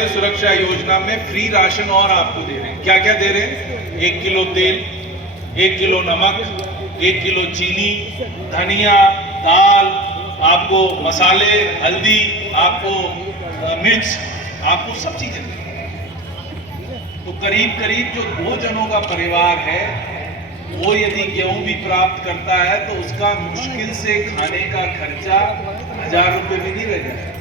खाद्य सुरक्षा योजना में फ्री राशन और आपको दे रहे हैं। क्या क्या दे रहे हैं? 1 किलो तेल, 1 किलो नमक, 1 किलो चीनी, धनिया, दाल, आपको मसाले, हल्दी, आपको मिर्च, आपको सब चीजें दे रहे हैं। तो करीब करीब जो 2 जनों का परिवार है वो यदि गेहूं भी प्राप्त करता है तो उसका मुश्किल से खाने का खर्चा 1000 रुपये भी नहीं रह जाएगा।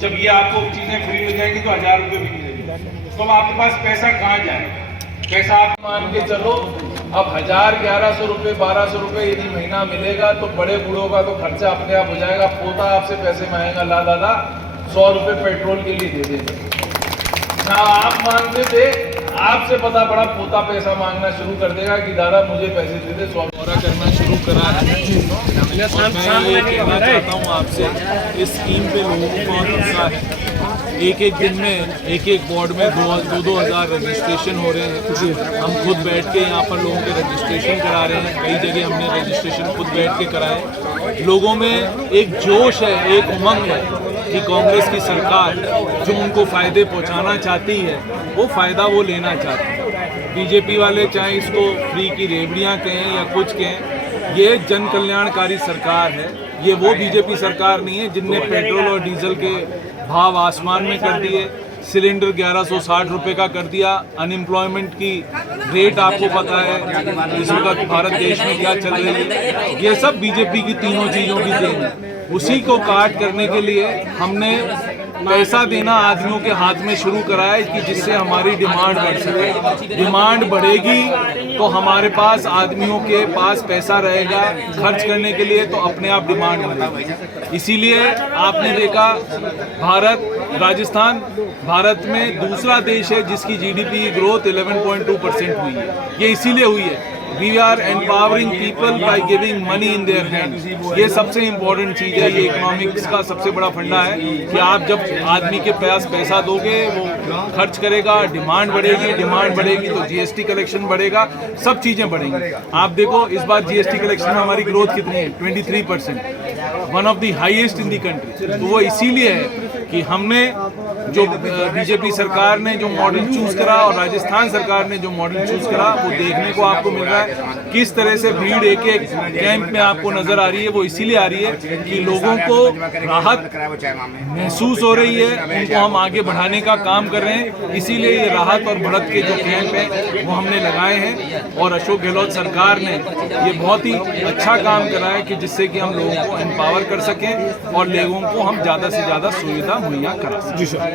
जब ये आपको चीजें फ्री हो जाएगी तो 1000 रुपये भी नहीं रहेगी, तो अब आपके पास पैसा कहाँ जाएगा? पैसा आप मान के चलो, अब 1000, 1100 रुपये, 1200 रुपये यदि महीना मिलेगा तो बड़े बूढ़ों का तो खर्चा अपने आप हो जाएगा। पोता आपसे पैसे मांगेगा, ला दादा 100 रुपये पेट्रोल के लिए दे देंगे ना, आप मांगते थे, आपसे पता पड़ा पोता पैसा मांगना शुरू कर देगा कि दादा मुझे पैसे दे दे। दौरा करना शुरू करा है। मैं ये कहना चाहता हूँ आपसे, इस स्कीम पे लोगों को बहुत उत्साह है। एक दिन में एक वार्ड में 2,000 रजिस्ट्रेशन हो रहे हैं। हम खुद बैठ के यहाँ पर लोगों के रजिस्ट्रेशन करा रहे हैं। कई जगह हमने रजिस्ट्रेशन खुद बैठ के कराए। लोगों में एक जोश है, एक उमंग है कि कांग्रेस की सरकार जो उनको फायदे पहुंचाना चाहती है वो फायदा वो लेना चाहती है। बीजेपी वाले चाहे इसको फ्री की रेवड़ियां कहें या कुछ कहें, ये जन कल्याणकारी सरकार है। ये वो बीजेपी सरकार नहीं है जिनने पेट्रोल और डीजल के भाव आसमान में कर दिए, सिलेंडर 1160 रुपये का कर दिया, अनएम्प्लॉयमेंट की रेट आपको पता है इस वक्त भारत देश में क्या चल रही है। ये सब बीजेपी की तीनों चीज़ों की देन है। उसी को काट करने के लिए हमने पैसा देना आदमियों के हाथ में शुरू करा है कि जिससे हमारी डिमांड बढ़ सके। डिमांड बढ़ेगी तो हमारे पास आदमियों के पास पैसा रहेगा खर्च करने के लिए, तो अपने आप डिमांड बढ़ेगी। इसीलिए आपने देखा राजस्थान भारत में दूसरा देश है जिसकी जीडीपी ग्रोथ 11.2% हुई है। ये इसीलिए हुई है, we are empowering people by giving money in their hand. ये सबसे इम्पोर्टेंट चीज़ है, ये इकोनॉमिक्स का सबसे बड़ा फंडा है कि आप जब आदमी के पास पैसा दोगे वो खर्च करेगा, डिमांड बढ़ेगी, डिमांड बढ़ेगी तो जीएसटी कलेक्शन बढ़ेगा, सब चीज़ें बढ़ेंगी। आप देखो इस बार जीएसटी कलेक्शन में हमारी ग्रोथ कितनी है? 23%, one of the highest in the country. तो वो इसीलिए है कि हमने जो बीजेपी सरकार ने जो मॉडल चूज करा और राजस्थान सरकार ने जो मॉडल चूज करा वो देखने को आपको मिल रहा है। किस तरह से भीड़ एक एक कैंप में आपको नजर आ रही है, वो इसीलिए आ रही है कि लोगों को राहत महसूस हो रही है, उनको हम आगे बढ़ाने का काम कर रहे हैं। इसीलिए ये राहत और बढ़त के जो कैंप हैं वो हमने लगाए हैं और अशोक गहलोत सरकार ने ये बहुत ही अच्छा काम करा है कि जिससे कि हम लोगों को एम्पावर कर सकें और लोगों को हम ज़्यादा से ज़्यादा सुविधा मुहैया करा सकें।